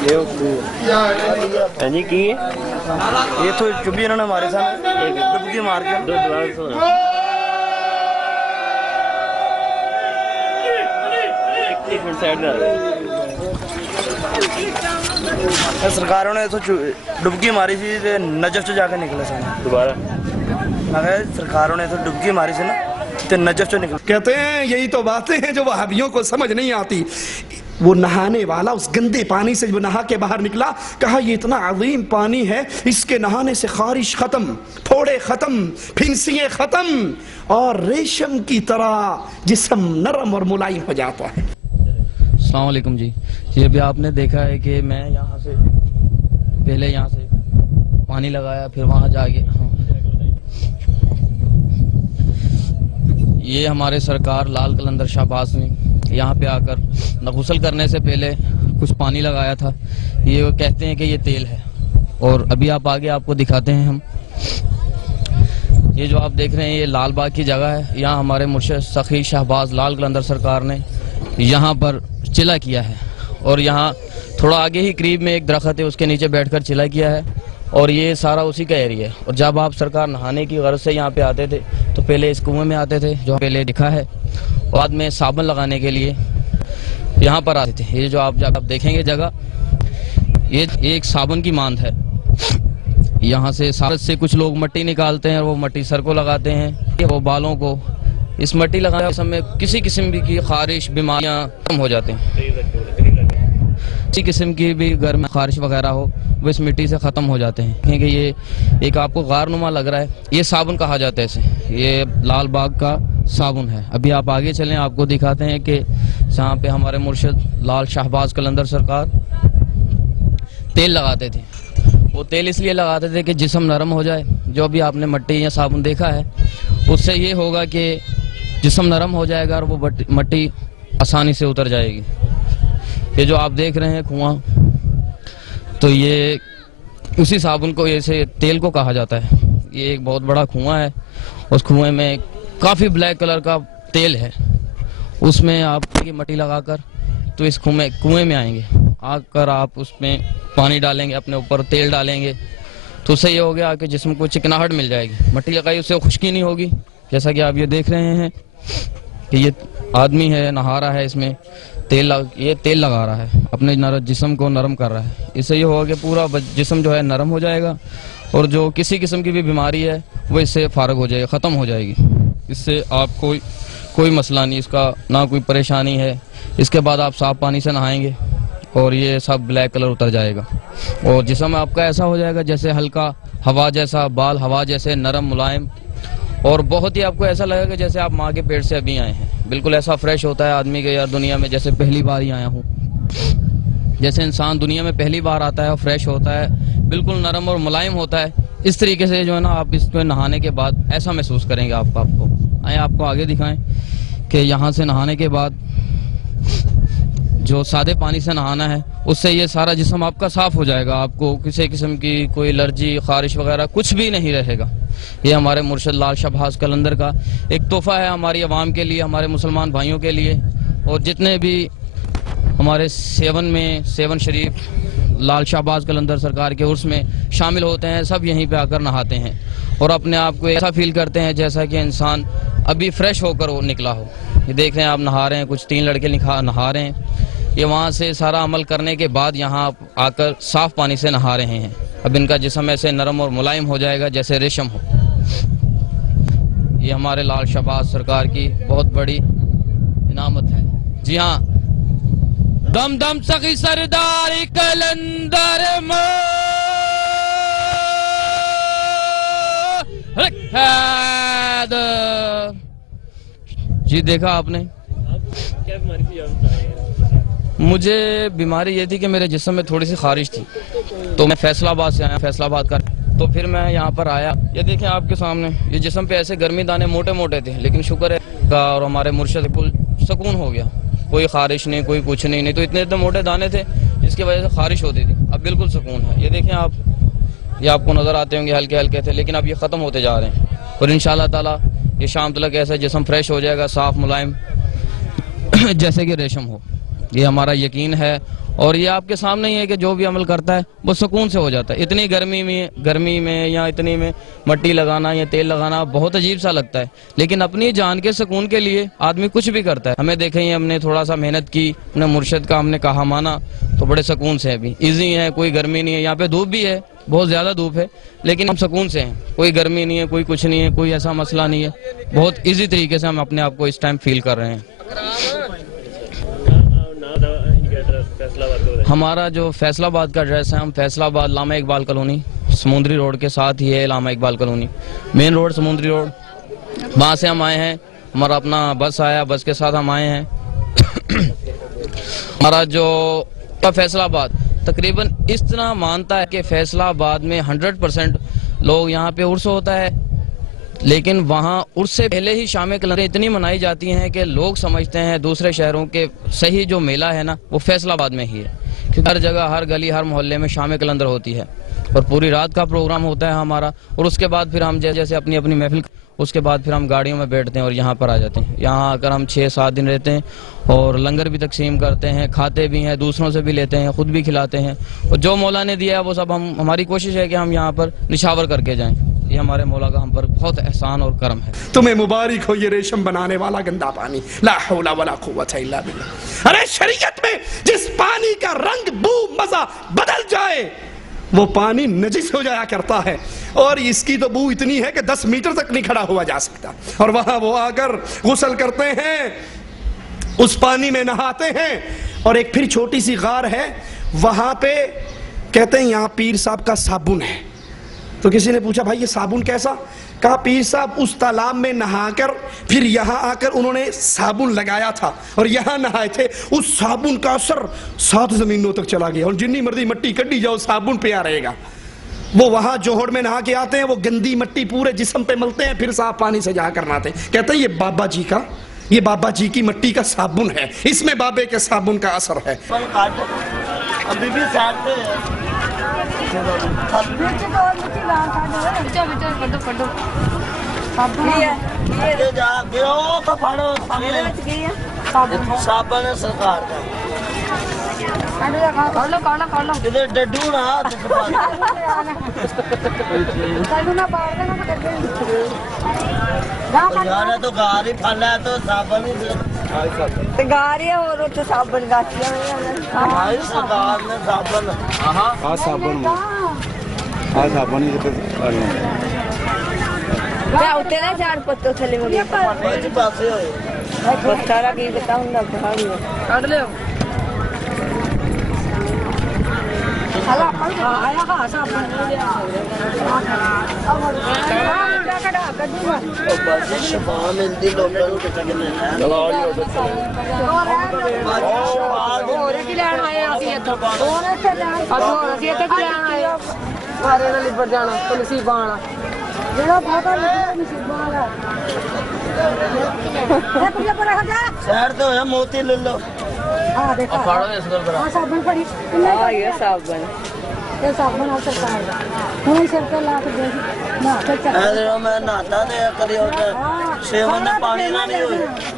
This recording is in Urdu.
جی کی یہ تو چبھی انہوں نے ہمارے ساتھ ڈبکی مار کے سرکاروں نے ڈبکی ماری تھی نجف سے جا کے نکلے سن دوبارہ سرکاروں نے تو ڈبکی ماری تھی نا تو نجف سے نکلے. کہتے ہیں یہی تو باتیں ہیں جو وہابیوں کو سمجھ نہیں آتی. وہ نہانے والا اس گندے پانی سے جو نہا کے باہر نکلا کہا یہ اتنا عظیم پانی ہے اس کے نہانے سے خارش ختم, پھوڑے ختم, پھنسیے ختم اور ریشم کی طرح جسم نرم اور ملائم ہو جاتا ہے. السلام علیکم جی. یہ بھی آپ نے دیکھا ہے کہ میں یہاں سے پہلے یہاں سے پانی لگایا پھر وہاں جا کے یہ ہمارے سرکار لال قلندر شہباز نے یہاں پہ آ کر غسل کرنے سے پہلے کچھ پانی لگایا تھا. یہ کہتے ہیں کہ یہ تیل ہے اور ابھی آپ آگے آپ کو دکھاتے ہیں. ہم یہ جو آپ دیکھ رہے ہیں یہ لال باغ کی جگہ ہے. یہاں ہمارے مرشد سخی شہباز لال قلندر سرکار نے یہاں پر چلا کیا ہے اور یہاں تھوڑا آگے ہی قریب میں ایک درخت ہے اس کے نیچے بیٹھ کر چلا کیا ہے اور یہ سارا اسی کا ایریا ہے. اور جب آپ سرکار نہانے کی غرض سے یہاں پہ آتے تھے تو پہلے اس کنویں میں آتے تھے جو پہلے دکھا ہے, بعد میں صابن لگانے کے لیے یہاں پر آتے تھے. یہ جو آپ جب دیکھیں گے جگہ یہ ایک صابن کی ماند ہے. یہاں سے سارت سے کچھ لوگ مٹی نکالتے ہیں اور وہ مٹی سر کو لگاتے ہیں, وہ بالوں کو اس مٹی لگانے سے ہمیں کسی قسم کی خارش بیماریاں کم ہو جاتے ہیں. کسی قسم کی بھی گھر میں خارش وغیرہ ہو وہ اس مٹی سے ختم ہو جاتے ہیں. کیونکہ یہ ایک آپ کو غار نما لگ رہا ہے, یہ صابن کہا جاتا ہے اسے. یہ لال باغ کا صابن ہے. ابھی آپ آگے چلیں آپ کو دکھاتے ہیں کہ جہاں پہ ہمارے مرشد لال شہباز قلندر سرکار تیل لگاتے تھے. وہ تیل اس لیے لگاتے تھے کہ جسم نرم ہو جائے. جو بھی آپ نے مٹی یا صابن دیکھا ہے اس سے یہ ہوگا کہ جسم نرم ہو جائے گا اور وہ مٹی آسانی سے اتر جائے گی. یہ جو آپ دیکھ رہے ہیں کنواں تو یہ اسی صابن کو ایسے تیل کو کہا جاتا ہے. یہ ایک بہت بڑا کنواں ہے. اس کنویں میں کافی بلیک کلر کا تیل ہے. اس میں آپ کی مٹی لگا کر تو اس کنویں میں آئیں گے. آ کر آپ اس میں پانی ڈالیں گے, اپنے اوپر تیل ڈالیں گے تو اس سے یہ ہو گیا کہ جسم کو چکناہٹ مل جائے گی. مٹی لگائی اس سے خشکی نہیں ہوگی. جیسا کہ آپ یہ دیکھ رہے ہیں کہ یہ آدمی ہے نہا رہا ہے, اس میں یہ تیل لگا رہا ہے, اپنے جسم کو نرم کر رہا ہے. اس سے یہ ہوگا کہ پورا جسم جو ہے نرم ہو جائے گا اور جو کسی قسم کی بھی بیماری ہے وہ اس سے فارغ ہو جائے گی, ختم ہو جائے گی. اس سے آپ کوئی مسئلہ نہیں, اس کا نہ کوئی پریشانی ہے. اس کے بعد آپ صاف پانی سے نہائیں گے اور یہ سب بلیک کلر اتر جائے گا اور جسم آپ کا ایسا ہو جائے گا جیسے ہلکا ہوا جیسا, بال ہوا جیسے نرم ملائم, اور بہت ہی آپ کو ایسا لگے گا جیسے آپ ماں کے پیٹ سے ابھی آئے ہیں. بالکل ایسا فریش ہوتا ہے آدمی کے, یار دنیا میں جیسے پہلی بار ہی آیا ہوں. جیسے انسان دنیا میں پہلی بار آتا ہے اور فریش ہوتا ہے, بالکل نرم اور ملائم ہوتا ہے, اس طریقے سے جو ہے نا آپ اس کو نہانے کے بعد ایسا محسوس کریں گے. آپ کو آئیں آپ کو آگے دکھائیں کہ یہاں سے نہانے کے بعد جو سادے پانی سے نہانا ہے اس سے یہ سارا جسم آپ کا صاف ہو جائے گا. آپ کو کسی قسم کی کوئی الرجی خارش وغیرہ کچھ بھی نہیں رہے گا. یہ ہمارے مرشد لال شہباز قلندر کا ایک تحفہ ہے ہماری عوام کے لیے, ہمارے مسلمان بھائیوں کے لیے. اور جتنے بھی ہمارے سیون شریف لال شہباز قلندر سرکار کے عرس میں شامل ہوتے ہیں سب یہیں پہ آ کر نہاتے ہیں اور اپنے آپ کو ایسا فیل کرتے ہیں جیسا کہ انسان ابھی فریش ہو کر وہ نکلا ہو. یہ دیکھ رہے ہیں آپ نہا رہے ہیں, کچھ 3 لڑکے نہا رہے ہیں. یہ وہاں سے سارا عمل کرنے کے بعد یہاں آ کر صاف پانی سے نہا رہے ہیں. اب ان کا جسم ایسے نرم اور ملائم ہو جائے گا جیسے ریشم ہو. یہ ہمارے لال شہباز سرکار کی بہت بڑی انعامت ہے. جی ہاں, دم دم سخی سردار قلندر جی دیکھا آپ نے. کیا بیماری تھی؟ مجھے بیماری یہ تھی کہ میرے جسم میں تھوڑی سی خارش تھی تو میں فیصل آباد سے آیا, فیصل آباد کا, تو پھر میں یہاں پر آیا. یہ دیکھیں آپ کے سامنے یہ جسم پہ ایسے گرمی دانے موٹے موٹے تھے, لیکن شکر ہے اور ہمارے مرشد کل سکون ہو گیا. کوئی خارش نہیں, کوئی کچھ نہیں تو اتنے موٹے دانے تھے جس کی وجہ سے خارش ہوتی تھی. اب بالکل سکون ہے. یہ دیکھیں آپ, یہ آپ کو نظر آتے ہوں گے ہلکے ہلکے تھے لیکن اب یہ ختم ہوتے جا رہے ہیں اور انشاءاللہ تعالی یہ شام تلک ایسا جسم فریش ہو جائے گا, صاف ملائم جیسے کہ ریشم ہو. یہ ہمارا یقین ہے اور یہ آپ کے سامنے ہی ہے کہ جو بھی عمل کرتا ہے وہ سکون سے ہو جاتا ہے. اتنی گرمی میں یا اتنی میں مٹی لگانا یا تیل لگانا بہت عجیب سا لگتا ہے, لیکن اپنی جان کے سکون کے لیے آدمی کچھ بھی کرتا ہے. ہمیں دیکھیں ہم نے تھوڑا سا محنت کی, اپنے مرشد کا ہم نے کہا مانا, تو بڑے سکون سے ابھی ایزی ہے, کوئی گرمی نہیں ہے. یہاں پہ دھوپ بھی ہے, بہت زیادہ دھوپ ہے, لیکن ہم سکون سے ہیں, کوئی گرمی نہیں ہے, کوئی کچھ نہیں ہے, کوئی ایسا مسئلہ نہیں ہے. بہت ایزی طریقے سے ہم اپنے آپ کو اس ٹائم فیل کر رہے ہیں. ہمارا جو فیصل آباد کا ایڈریس ہے, ہم فیصل آباد علامہ اقبال کالونی, سمندری روڈ کے ساتھ ہی ہے علامہ اقبال کالونی, مین روڈ سمندری روڈ. وہاں سے ہم آئے ہیں, ہمارا اپنا بس آیا, بس کے ساتھ ہم آئے ہیں. ہمارا جو فیصل آباد تقریباً اس طرح مانتا ہے کہ فیصل آباد میں 100% لوگ یہاں پہ عرس ہوتا ہے, لیکن وہاں عرس سے پہلے ہی شام کلندر اتنی منائی جاتی ہیں کہ لوگ سمجھتے ہیں دوسرے شہروں کے صحیح جو میلہ ہے نا وہ فیصل آباد میں ہی ہے, کیونکہ ہر جگہ, ہر گلی, ہر محلے میں شام کلندر ہوتی ہے اور پوری رات کا پروگرام ہوتا ہے ہمارا. اور اس کے بعد پھر ہم جیسے اپنی محفل, اس کے بعد پھر ہم گاڑیوں میں بیٹھتے ہیں اور یہاں پر آ جاتے ہیں. یہاں آ کر ہم 6-7 دن رہتے ہیں اور لنگر بھی تقسیم کرتے ہیں, کھاتے بھی ہیں, دوسروں سے بھی لیتے ہیں, خود بھی کھلاتے ہیں, اور جو مولا نے دیا ہے وہ سب ہماری کوشش ہے کہ ہم یہاں پر نشاور کر کے جائیں. یہ ہمارے مولا کا ہم پر بہت احسان اور کرم ہے. تمہیں مبارک ہو یہ ریشم بنانے والا گندا پانی, لا حول ولا قوت الا باللہ. ارے شریعت میں جس پانی کا رنگ, بو, مزہ بدل جائے وہ پانی نجس ہو جایا کرتا ہے, اور اس کی تو بو اتنی ہے کہ 10 میٹر تک نہیں کھڑا ہوا جا سکتا. اور وہاں وہ آ کر غسل کرتے ہیں, اس پانی میں نہاتے ہیں. اور ایک پھر چھوٹی سی غار ہے, وہاں پہ کہتے ہیں یہاں پیر صاحب کا صابن ہے. تو کسی نے پوچھا بھائی یہ صابن کیسا؟ کہا پیر صاحب اس تالاب میں نہا کر پھر یہاں آ کر انہوں نے صابن لگایا تھا اور یہاں نہائے تھے. اس صابن کا اثر 7 زمینوں تک چلا گیا, اور جنی مرضی مٹی کڈی جاؤ صابن پہ آ رہے گا. وہ وہاں جوہڑ میں نہا کے آتے ہیں, وہ گندی مٹی پورے جسم پہ ملتے ہیں, پھر صاف پانی سے جا کر نہاتے ہیں. کہتے ہیں یہ بابا جی کی مٹی کا صابن ہے, اس میں بابے کے صابن کا اثر ہے. ابھی بھی صابن سرکار ڈڈو نا تو گار ہی پھالا ہے تو صابن ہی گار ہے, اور تو صابن گاچیاں ہماری سرکار نے صابن اتنے نا چار پتوں تھلے مجھے پاسے ہوئے سارا کی پتا ہوں کٹ لو شفا ملتی لبڑ جانا نصیب آنا شہر تو ہے موتی لے لو صابن پڑی یہ صابن میں نہاتا نہیں کری سیون پانی نہ نہیں ہوئی.